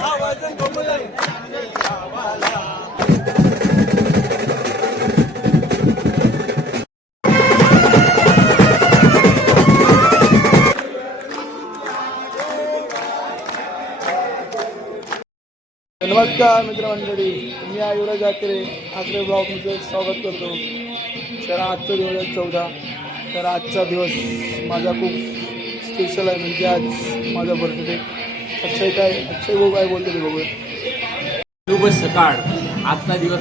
नमस्कार मित्रमंडळी, मी युवराज आकरे ब्लॉगमध्ये स्वागत करतो. तर आजचा दिवस आहे 14. तर आजचा दिवस माझा खूप स्पेशल आहे, म्हणजे आज माझा बर्थडे. अक्षय भाऊ काय बोलतो ते बघूया. शुभ सकाळ. आजचा दिवस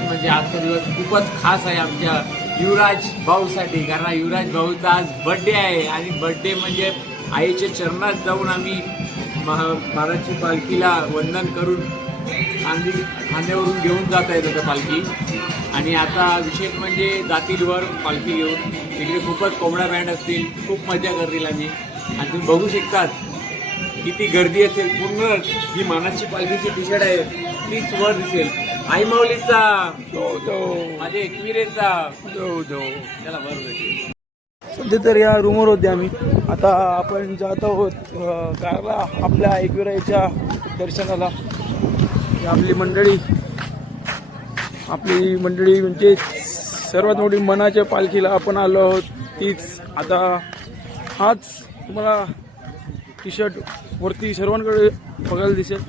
खूपच खास आहे आमच्या युवराज भाऊसाठी, कारण युवराज भाऊचा आज बर्थडे आहे. आणि बर्थडे म्हणजे आईच्या चरणात जाऊन आम्ही महाराजची पालखीला वंदन करून खांद्यावरून घेऊन जाता येत होतं पालखी. आणि आता विशेष म्हणजे जातीलवर पालखी घेऊन तिकडे खूपच कोंबड्या बँड असतील, खूप मजा करतील आम्ही. आणि तुम्ही बघू शकतात किती गर्दी असेल. पूर्ण ही मानाची पालखीची टी शर्ट आहे तीच वर दिसेल. आई माऊलीचा माझे एकविरेचा त्याला वर दिसेल. सध्या तर या रूमवर होते आम्ही. आता आपण जात आहोत कारला आपल्या एकविराच्या दर्शनाला. आपली मंडळी म्हणजे सर्वात मोठी मनाच्या पालखीला आपण आलो आहोत. तीच आता हाच तुम्हाला टी शर्ट वरती सर्वांकडे बघायला दिसेल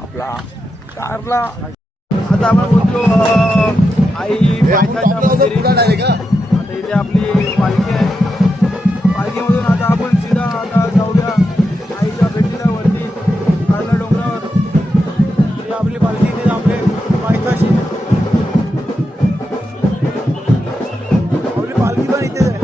आपला कारला. आता आपण बोलतो आई पायथ्याच्या मंदिरी. आता इथे आपली पालखी आहे. पालखीमधून आता आपण सीधा आता जाऊया आईच्या भेटीला वरती कारला डोंगरावर. आपली पालखी इथे आपले पायथ्याशी. आपली पालखी पण इथेच आहे.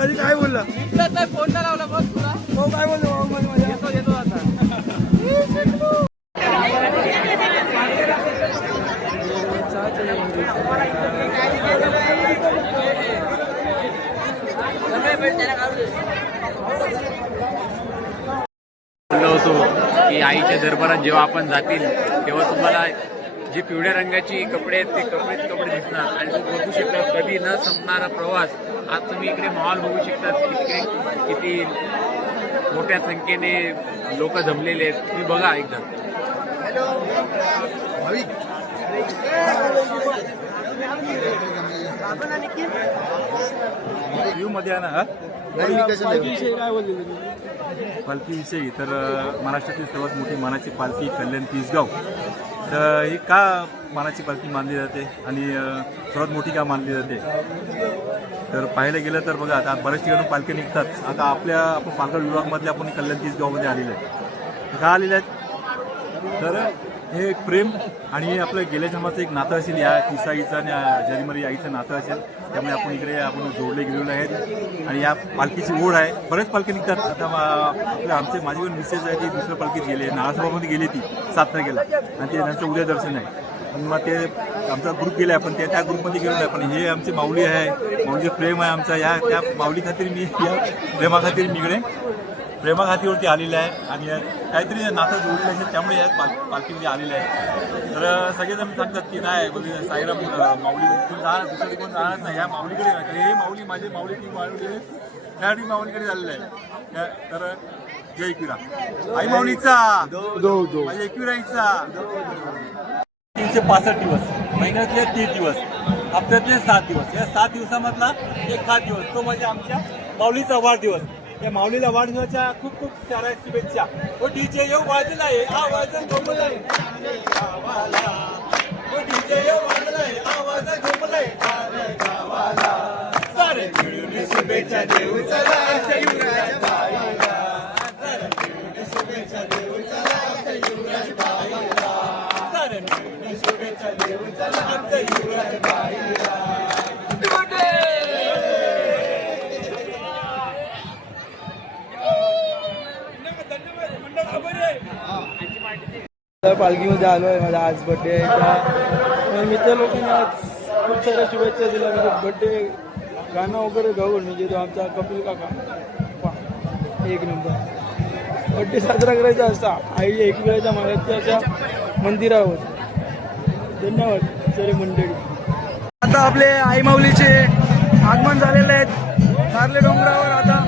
कधी काय बोलला फोन नाही लावला बघ तुला. हो काय बोललो येतो आता. बोललो होतो की आईच्या दरबारात जेव्हा आपण जातील तेव्हा तुम्हाला जे पिवळ्या रंगाची कपडे आहेत ते कपडे दिसणार. आणि तुम्ही बघू शकता कधी न संपणारा प्रवास. आज तुम्ही इकडे माहोल बघू शकता तिकडे किती मोठ्या संख्येने लोक जमलेले आहेत. तुम्ही बघा एकदा. मध्ये आहे ना पालखीविषयी. तर महाराष्ट्रातील सर्वात मोठी मानाची पालखी कल्याण तिसगाव. तर ही का मानाची पालखी मानली जाते आणि सर्वात मोठी का मानली जाते? तर पाहायला गेलं तर बघा आता बऱ्याच ठिकाणी पालख्या निघतात. आता आपण पालघर विभागामधले आपण कल्याण तीसगावमध्ये आलेले आहेत. का आलेले आहेत तर हे एक प्रेम आणि आपलं गेल्या जन्माचं एक नातं असेल, या तिसाईचं आणि जरीमरी आईचं नातं असेल, त्यामुळे आपण इकडे आपण जोडले गेलेलो आहेत. आणि या पालखीची ओढ आहे. बरेच पालखी निघतात. आता आमचे माझे पण मिसेस आहे, ती दुसऱ्या पालखीत गेले, नाळासभामध्ये गेली ती 7 तारखेला आणि ते त्यांचं उद्या दर्शन आहे. आणि मग ते आमचा ग्रुप गेला आहे, पण त्या ग्रुपमध्ये गेलो नाही. पण हे आमचे माऊली आहे, माऊलीचं प्रेम आहे आमचा. त्या माऊली खातीर मी या प्रेमाखातीर मी इकडे प्रेमाखातीवरती आलेलं आहे आणि काहीतरी नातं जोडलेलं असेल, त्यामुळे या पालखीमध्ये आलेलं आहे. तर सगळेजण सांगतात की नाही म्हणजे साईराम माऊली जाणार, दुसरी कोण जाणार नाही, ह्या माऊलीकडे हे माऊली माझे माऊली ती माऊली त्यासाठी माऊलीकडे झालेलं आहे. तर जय एकविरा आई माऊलीचा, माझ्या एकविराईचा. 365 दिवस, महिन्यातले 30 दिवस, हप्त्यातले 7 दिवस. या 7 दिवसामधला एक खास दिवस तो म्हणजे आमच्या माऊलीचा वाढदिवस. या माऊलीला वाढदिवसाच्या खूप खूप साऱ्या शुभेच्छा. तो डीजे येऊ वाजला आहे, आवाज झोपलाय गावाला. तो डीजे येऊ वाजलाय, आवाज झोपलाय गावाला. सारे मिळून शुभेच्छा देऊ चला आमच्या युवराज बाईला. सारे मिळून शुभेच्छा देऊ चला आमच्या युवराज बाईला. सारे मिळून शुभेच्छा देऊ चला आमच्या युवराज बाईला. पालखीमध्ये आलो आहे. माझा आज बड्डे आहे. मित्र लोकांनी आज खूप साऱ्या शुभेच्छा दिल्या. म्हणजे बड्डे गाणं वगैरे गाऊन म्हणजे तो आमचा कपिल काका एक नंबर बड्डे साजरा करायचा असता आई एकविराच्या महाराजच्या अशा मंदिरावर. धन्यवाद सर्व मंडळी. आता आपले आई माऊलीचे आगमन झालेले आहेत नारले डोंगरावर. आता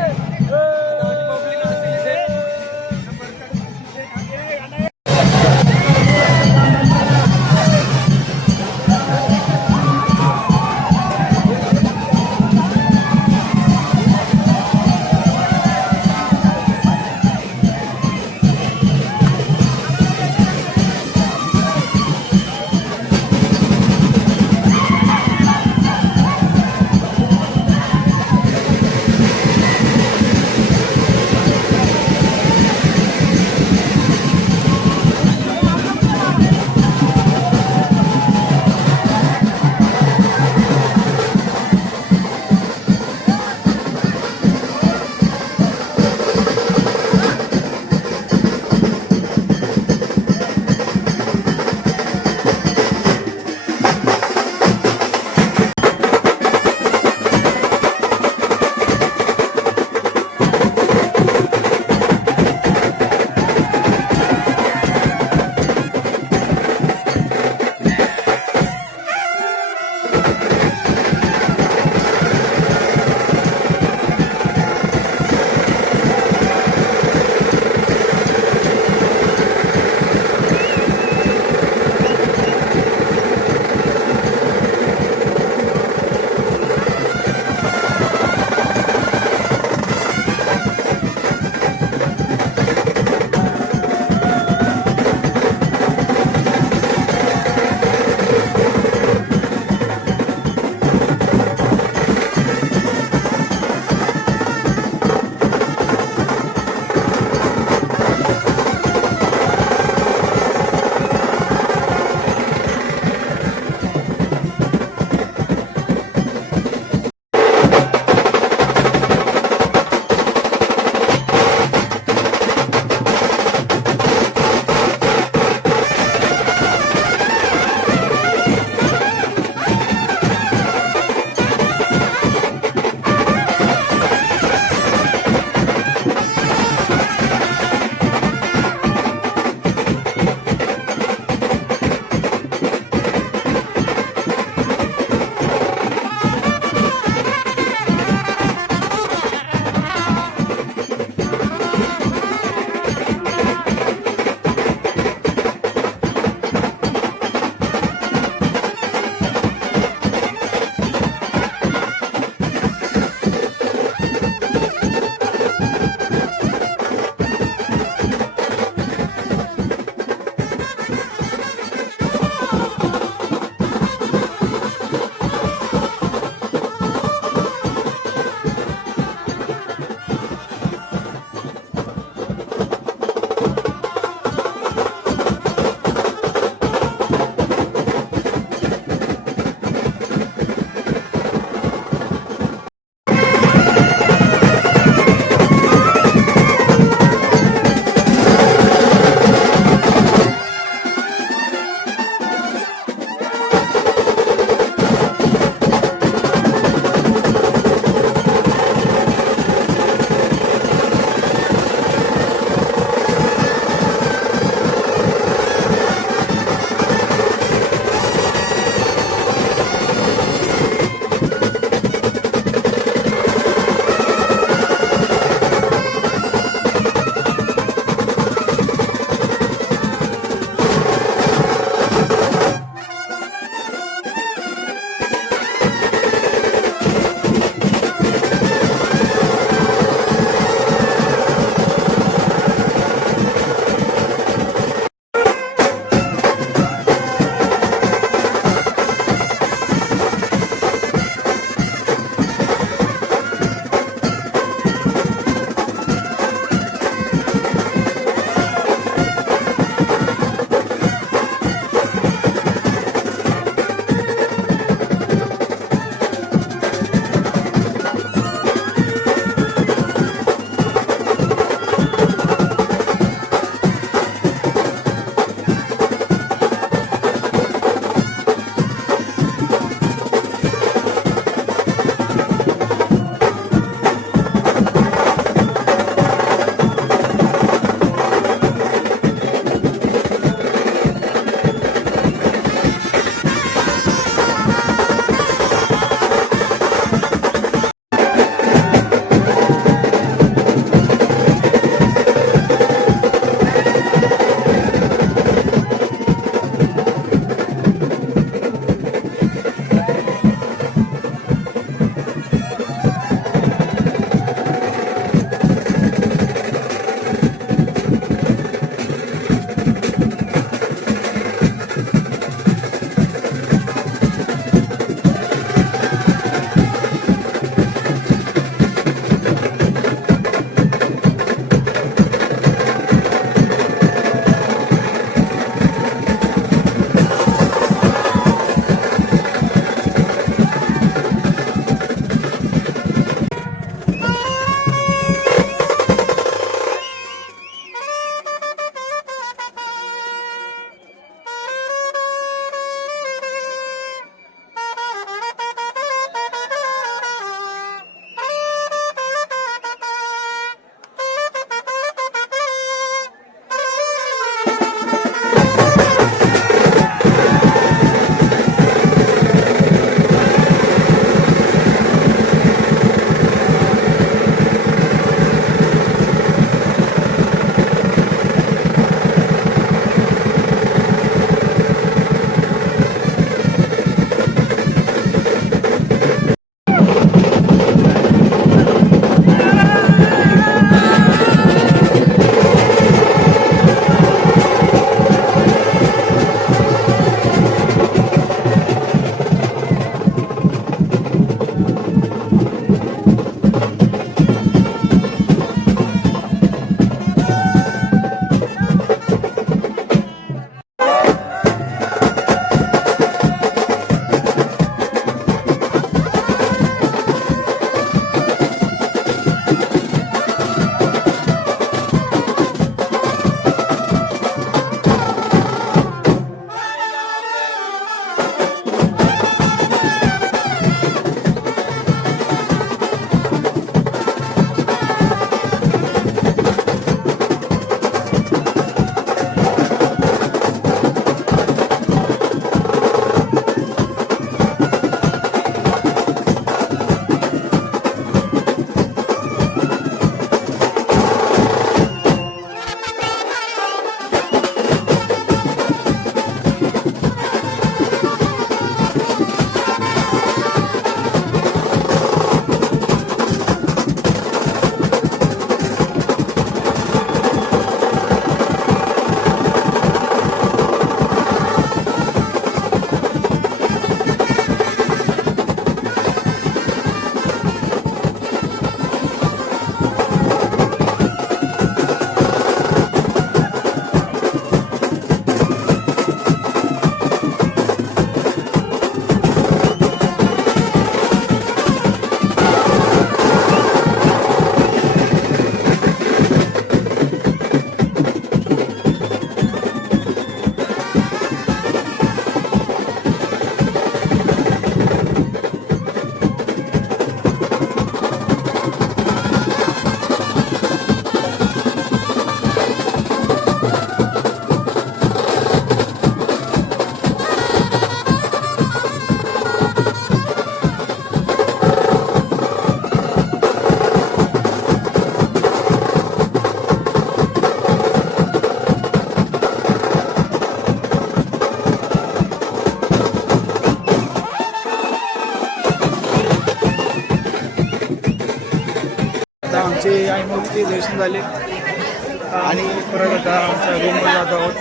आमचे आईमाऊलीचे दर्शन झाले आणि परत आता आमच्या रूमवर जात आहोत.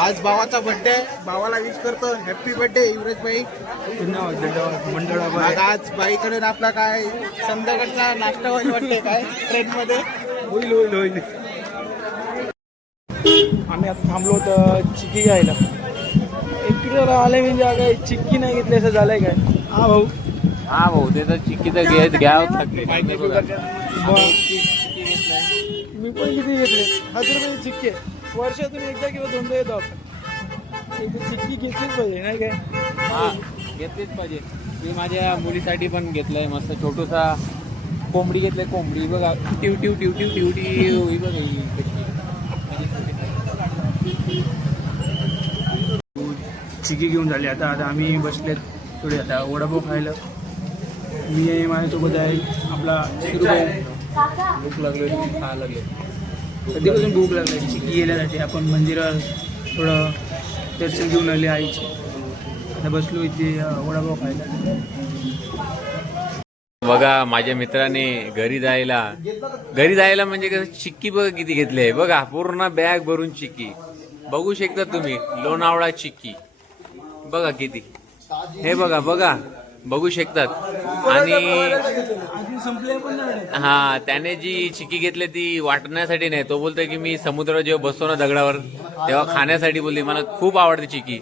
आज भावाचा बर्थडे आहे. भावाला विश करतो हॅपी बर्थडे युवराज भाई. धन्यवाद मंडळाबाई. आज बाईकडून आपला काय संध्याकाळचा नाश्ता होईल वाटते काय ट्रेन मध्ये. होईल. आम्ही आता थांबलो होतो चिक्की घ्यायला. इकडे आले म्हणजे काय चिक्की नाही घेतली असं झालंय काय. हा भाऊ ते तर चिक्की तर घ्यावं लागते. मी पण किती घेतले 1000 रुपये चिक्की आहे. वर्षातून एकदा किंवा दोनदा येतो आपण. एकदा चिक्की घेतलीच पाहिजे नाही काय. हा घेतलीच पाहिजे. मी माझ्या मुलीसाठी पण घेतलंय मस्त छोटूसा कोंबडी घेतलंय. कोंबडी बघा टिव टिव टिव टिव टिव टिव ही बघा ही कशी. चिक्की घेऊन झाली. आता आम्ही बसलेत थोडे आता वडापाव खायला. मी माझ्यासोबत आहे आपला शिरूभाऊ. भूक लागली खायला लागले. कधीपासून भूक लागली चिक्की गेल्यासाठी. आपण मंदिरात थोडं दर्शन घेऊन आले आईचे. आता बसलो इथे वडापाव खायला. बघा माझ्या मित्राने घरी जायला म्हणजे कसं चिक्की बघा किती घेतली आहे. बघा पूर्ण बॅग भरून चिक्की बघू शकता तुम्ही. लोणावळा चिक्की बघा किती. हे बघा बघू शकतात. आणि संपले पण हा त्याने जी चिक्की घेतली ती वाटण्यासाठी नाही. तो बोलतोय की मी समुद्रावर जेव्हा बसतो ना दगडावर तेव्हा खाण्यासाठी बोलली. मला खूप आवडते चिक्की.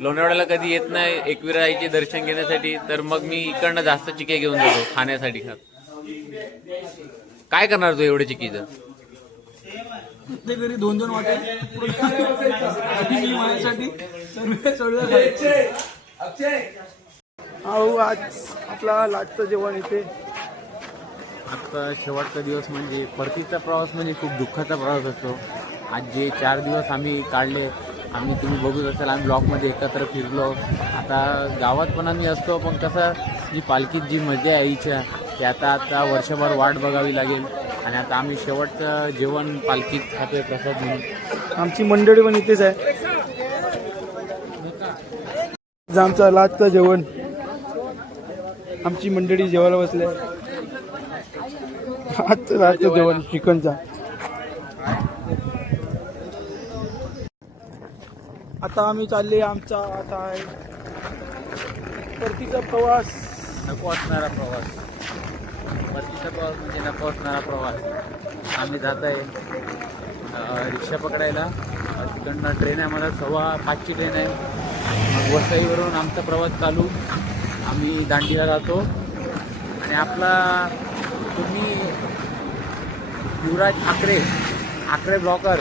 लोणावळ्याला कधी येत नाही एकविराईचे दर्शन घेण्यासाठी तर मग मी इकडनं जास्त चिक्की घेऊन जातो खाण्यासाठी. काय करणार तू एवढे चिक्कीचं. ते घरी 2-2 वाटेल माझ्यासाठी आज आपला लाटचं जेवण येते. आजचा शेवटचा दिवस म्हणजे परतीचा प्रवास म्हणजे खूप दुःखाचा प्रवास असतो. आज जे 4 दिवस आम्ही काढले तुम्ही बघूच असाल. आम्ही ब्लॉकमध्ये एकत्र फिरलो. आता गावात पण आम्ही असतो पण कसं जी पालखीत जी मजा आहे आईच्या ते आता वर्षभर वाट बघावी लागेल. आणि आता आम्ही शेवटचं जेवण पालखीत खातोय प्रसाद म्हणून. आमची मंडळी पण इथेच आहे. आमचं लाटचं जेवण. आमची मंडळी जेवायला बसले. आजचं लाटचं जेवण चिकनचा. आता आम्ही चालले आमचा आता आहे परतीचा प्रवास. नको असणारा प्रवास. परतीचा प्रवास म्हणजे नको असणारा प्रवास. आम्ही जात आहे रिक्षा पकडायला. तिकडनं ट्रेन आहे. मला 5:15ची ट्रेन आहे. मग वसईवरून आमचा प्रवास चालू. आम्ही दांडीला जातो. आणि आपला तुम्ही युवराज ठाकरे ब्लॉगर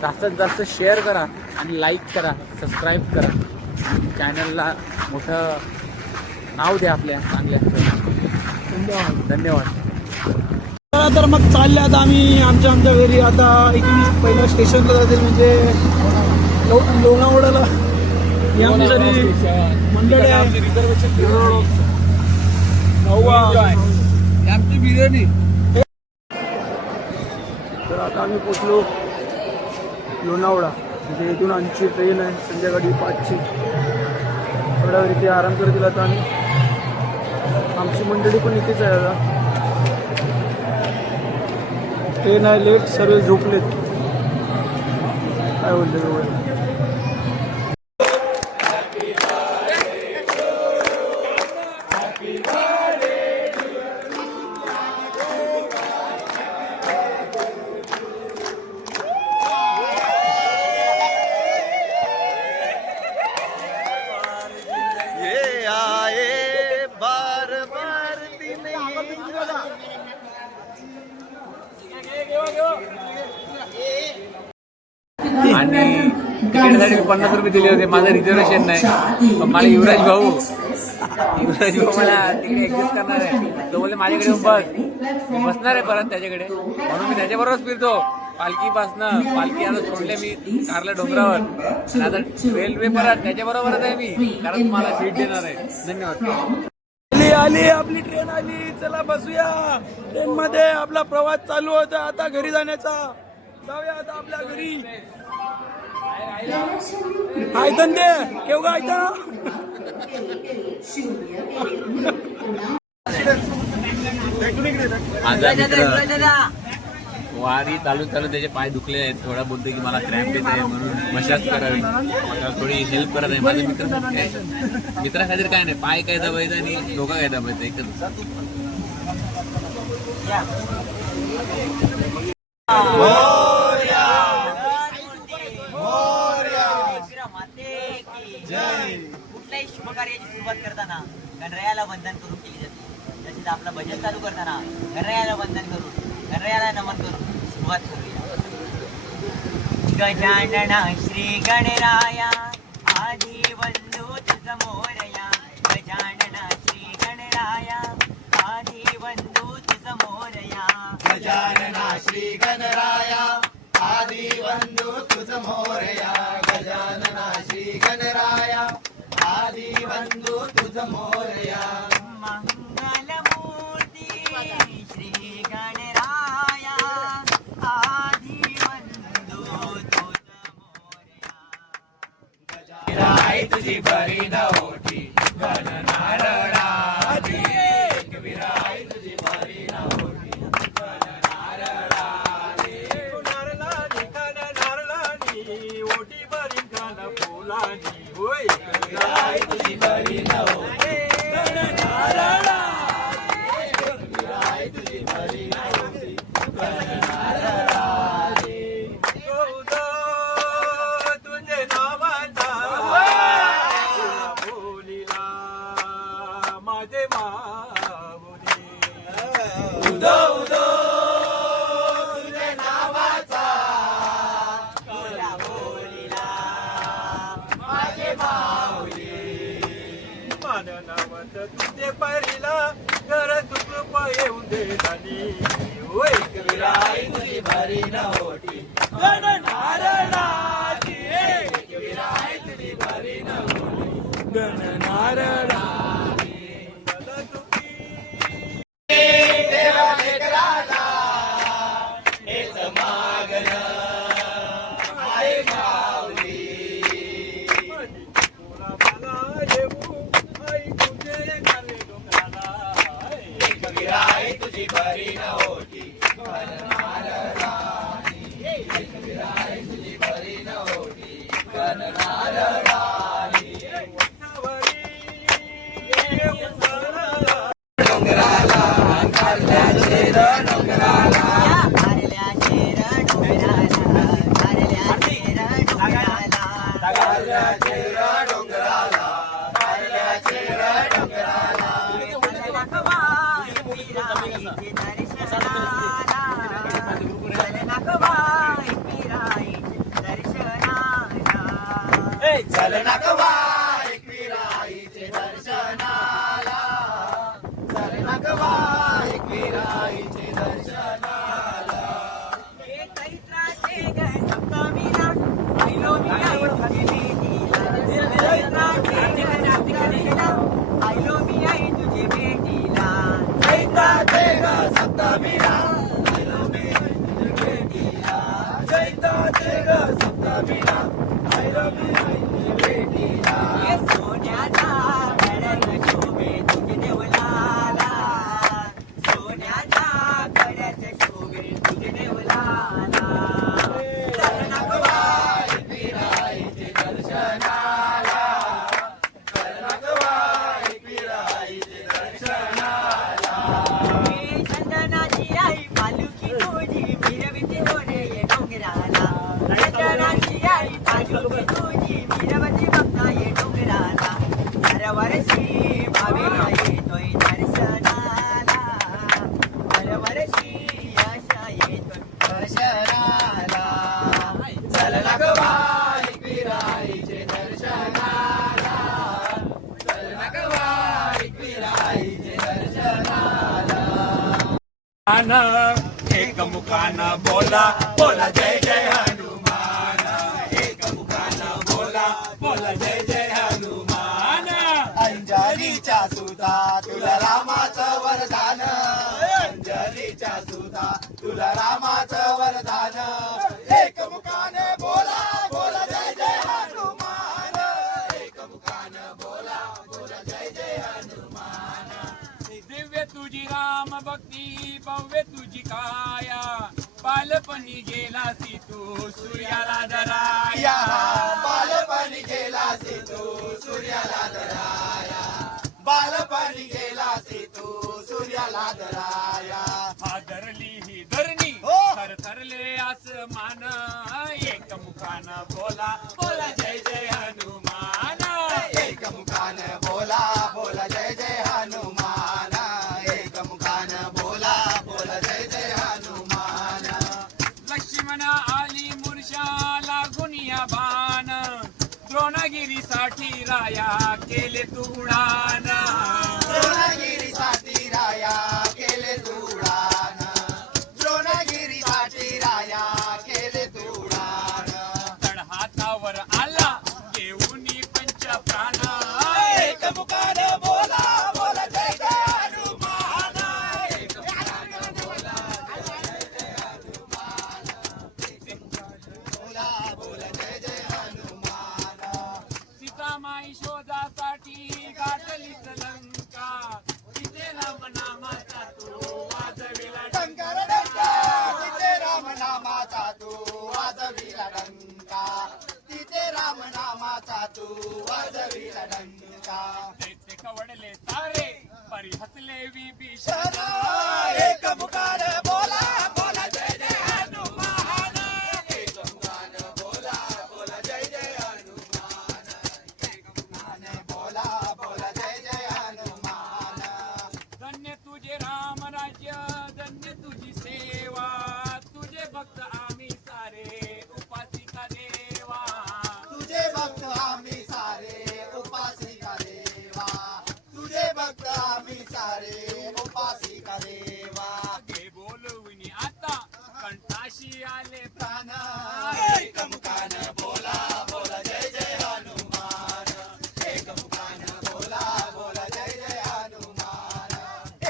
जास्तीत जास्त शेअर करा आणि लाईक करा, सबस्क्राईब करा. चॅनलला मोठं नाव द्या आपल्या चांगल्या. धन्यवाद. तर मग चालले आता आम्ही आमच्या घरी. आता इथून पहिल्या स्टेशनला जातील म्हणजे लोणावळ्याला. ही आमची सगळी मंडळी आहे. आमची बिर्याणी. तर आता आम्ही पोचलो लोणावळा. म्हणजे इथून आमची ट्रेन आहे संध्याकाळी 5ची. थोड्या वेळ इथे आराम करतील आता. आम्ही आमची मंडळी पण इथेच आहे. आता ट्रेन आहे लेट. सर्व झोपलेत. काय बोलते आणि तिकीटसाठी 50 रुपये दिले होते. माझं रिझर्वेशन नाही. पण मला युवराज भाऊ मला तिकडे ऍडजस्ट करणार आहे. तो बोलले माझ्याकडे बस. बसणार आहे परत त्याच्याकडे म्हणून मी त्याच्याबरोबरच फिरतो. पालखीपासनं पालखी आता सोडले मी कारला डोंगरावर. आणि आता रेल्वे परत त्याच्याबरोबरच आहे मी कारण मला सीट देणार आहे. धन्यवाद. आली आपली ट्रेन आली. चला बसूया ट्रेन मध्ये. आपला प्रवास चालू होता आता घरी जाण्याचा. जाऊया आता आपल्या घरी. आयतन दे केवढा आयता. माझा मित्र वारी चालू त्याचे पाय दुखले आहेत. थोडा बोलतो की मला क्रॅम्प येत आहे म्हणून मशाज करावी, मला थोडी हेल्प करत आहे. माझा मित्र मित्रा खातीर काय नाही, पाय काय दाबायचं आणि डोका काय दाबायचं एकच. कुठल्याही शुभकार्याची सुरुवात करताना गणरायाला वंदन करून केली जाते. तसेच आपला भजन चालू करताना गणरायाला वंदन करून गणरायाला नमन करून सुरुवात करूया. गजानना श्री गणराया आधी वंदू तुझ मोरया. गजानना श्री गणराया आधी वंदू तुझ मोरया. गजानना श्री गणराया आदी वंदू तुझ मोरया. गजानना श्री गणराया आदी वंदू तुझ मोरया. मंगलमूर्ती श्री गणराया आधी वंदू तुझ मोरया. विराई तुझी भरी नवटी गणनारळाची. विराई तुझी भरी नवटी गणनारळाची. नारळानी नारळानी ओटी भरी गण फुलानी. होय विराई तुझी भरी नवटी गणनारळाची. विराई तुझी भरी नवटी गणनारळाची. गौदा तुझे नावाचा बोलीला माझे माऊली. उदो उदो तुझे नावाचा तुला बोलिला माझे माऊली. मान नावात तुझे परिला घर सुख येऊन दे झाली. होय विराई तुझी भरी नवटी गणनारळाची. विराई तुझी भरी नवटी गणनारळाची. देवा लेकराला हेच मागण आहे माऊली. विराई तुझी भरी नवटी गणनारळाची. विराई तुझी भरी नवटी गणनारळाची. डोंगराला कारल्या शेर डोंगराला. कारल्या शेर डोंगराला. कारल्या शेर डोंगराला. कारल्या शेर डोंगराला. कारल्या शेर डोंगराला. चल नकवा एकविराईचे दर्शनाला. चल नकवा एकविराईचे दर्शनाला. चैत्राचे ग सप्तमीला आईलो मी आई तुझी भेटीला. चैत्राचे ग सप्तमीला आईलो मी आई तुझी भेटीला. चैत्राचे ग सप्तमीला आईलो मी आई तुझी भेटीला. चैत्राचे ग सप्तमीला आईलो मी आई तुझी भेटीला. हे सोन्याचा गडस शोभे तुझे देवलाला. सोन्याचा गडस शोभे तुझे देवलाला. चल नकवा एकविराईचे दर्शनाला. चल नकवा एकविराईचे दर्शनाला. हे चंदनाची आई पालुकी तुझी मिरविती डोळे डोंगराला. चंदनाची आई पालुकी तुझी मिरवती बघता ये डोंगराला. दरवर्षी भाविका येतोय दर्शनाला. दरवर्षी अशा येतोय दर्शनाला. चल नकवा एकविराईचे दर्शनाला. चल नकवा एकविराईचे दर्शनाला. एक मुखानं बोला बोला जय जय हनुमान. एक मुखानं बोला बोला जय जय हनुमान. अंजलीच्या सुधा तुला रामाचं वरदान. अंजलीच्या सुधा तुला रामाचं वरदान. एक मुखाने बोला बोला जय जय हनुमान. एक मुखानं बोला बोला जय जय हनुमान. दिव्य तुझी राम बघती भव्य तुझी काया, बालपणी गेलासी तू सूर्याला धराया, बालपणी गेलासी तू सूर्याला धराया, बालपणी गेलासी तू सूर्याला धराया. हादरली ही धरणी हो. थरथरले आसमान, एक मुखानं बोला बोला जय जय हनुमान. एक मुखान बोला बोला जय जय हनुमान, एक मुखान बोला बोला जय जय हनुमान. लक्ष्मण आली मूर्छा लागून या बाण, द्रोणगिरीसाठी राया केले तू उडान. द्रोणगिरीसाठी राया केले तू उडान, द्रोणगिरीसाठी राया केले तू उडान. तळ हातावर आला घेऊन पंच प्राण, एक मुखान बोला बोला जय जय हनुमान, एक मुखान बोला जय जय हनुमान, बोला बोला जय जय हनुमान. सीतामाई शोधासाठी गाठलीच लंका, तिथे राम नामाचा तू वाजविला शंकर डंका, तिथे राम नामाचा तू वाजविला डंका, तिथे राम नामाचा तू वाजविला डंका. ते कवडले सारे परी हसले विभीषण. शना एक मुखान बोला बोला जय जय हनुमान, एक मुखान बोला बोला जय जय हनुमान, एक मुखान बोला बोला जय जय हनुमान. धन्य तुझे राम राज्य, धन्य तुझी सेवा, तुझे भक्त आम्ही सारे उपासिका देवा. तुझे भक्त आम्ही सारे उपासिका देवा, तुझे भक्त आम्ही सारे उपासिका देवा. हे बोलविनी आता कंठाशी आले प्राण एक मुखान बोला बोला जय जय हनुमान, एक मुखान बोला बोला जय जय हनुमान,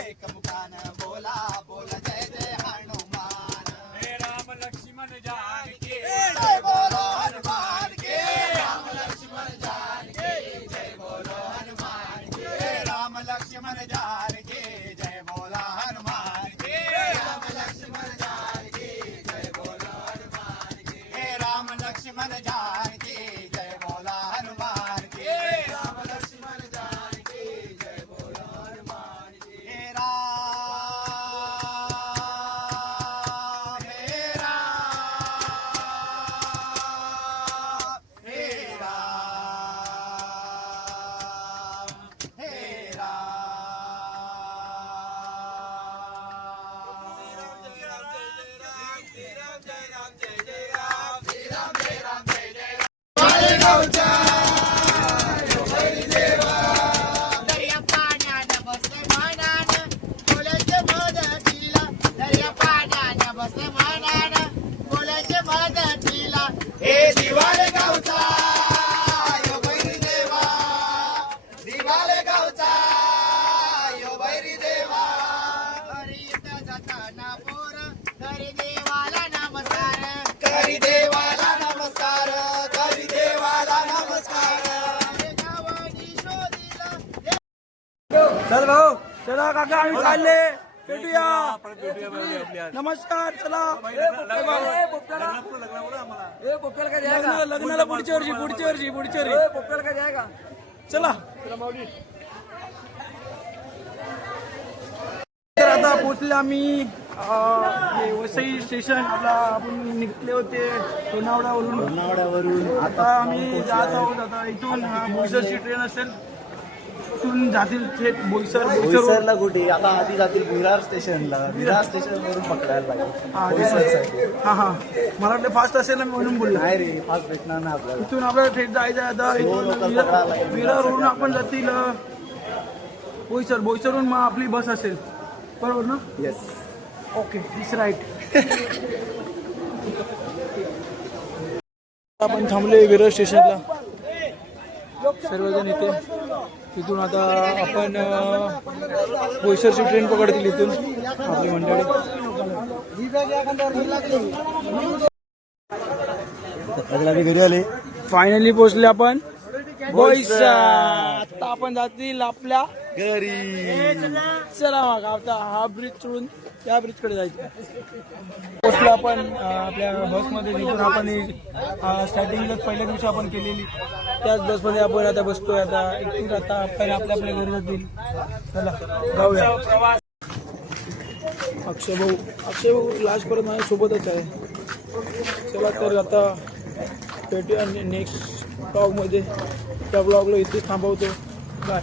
एक मुखान बोला बोला जय जय हनुमान. हे राम लक्ष्मण जानकी जय बोलो हनुमान के, राम लक्ष्मण जान के, जय बोलो हनुमान के, राम लक्ष्मण जान के, जय बोला हनुमान के, राम लक्ष्मण जान के, जय बोलो हनुमान के, राम लक्ष्मण जान के, जय बोला हनुमान के, राम लक्ष्मण जान के, जय बोलो हनुमान के. हे राम हे राम हे राम हे राम. दर्या पाण्यानं बसले मानानं, बोलायचे मदतीला. दर्या पाण्यानं बसले मानानं, बोलायचे मदतीला. हे दिवाले गावचा यो बैरी देवा, दिवाले गावचा यो बैरी देवा. घरी येता जाताना पोर, घरी देवाला नमस्कार. करी देवाला नमस्कार, करी देवाला नमस्कार. हे गावानी शोधिलं, चल भाऊ चला काका आम्ही चालले भेटूया. परत भेटूया आपल्या नमस्कार चला. लग्नाला पुढच्या वर्षी चला. तर आता पोहोचले आम्ही वसई स्टेशन. आपला आपण निघले होते लोणावळ्यावरून. आता आम्ही जात आहोत. आता इथून बोईसरची ट्रेन असेल, इथून जातील थेट बोईसरला कुठे आता आधी जातील विरार स्टेशनला, विरार स्टेशन वरून पकडायला लागेल. हा मला वाटलं फास्ट असेल ना म्हणून बोललो. नाही रे, फास्ट भेटणार नाही आपल्याला. इथून आपल्याला थेट जायचं आहे. आता इथून विरारवरून आपण जातील बोईसरवरून मग आपली बस असेल, बरोबर ना? येस. Okay, it's right. आपण थांबले विरार स्टेशनला सर्वजण इथे. तिथून आता आपण बोईसरची ट्रेन पकडतील इथून आपली मंडळी. फायनली पोहोचले आपण बोईसर. आता आपण जातील आपल्या घरी. चला मग आता हा ब्रिज सोडून त्या ब्रिजकडे जायचं. पोचलो आपण आपल्या बसमध्ये, जिथून आपण स्टार्टिंगलाच पहिल्या दिवशी आपण केलेली त्याच बसमध्ये आपण आता बसतोय. आता इथून आता आपण आपल्या घरी जातील. चला जाऊया. अक्षय भाऊ लास्टपर्यंत माझ्या सोबतच आहे. चला तर आता भेटूया नेक्स्ट ब्लॉगमध्ये. त्या ब्लॉगला इथेच थांबवतो. बाय.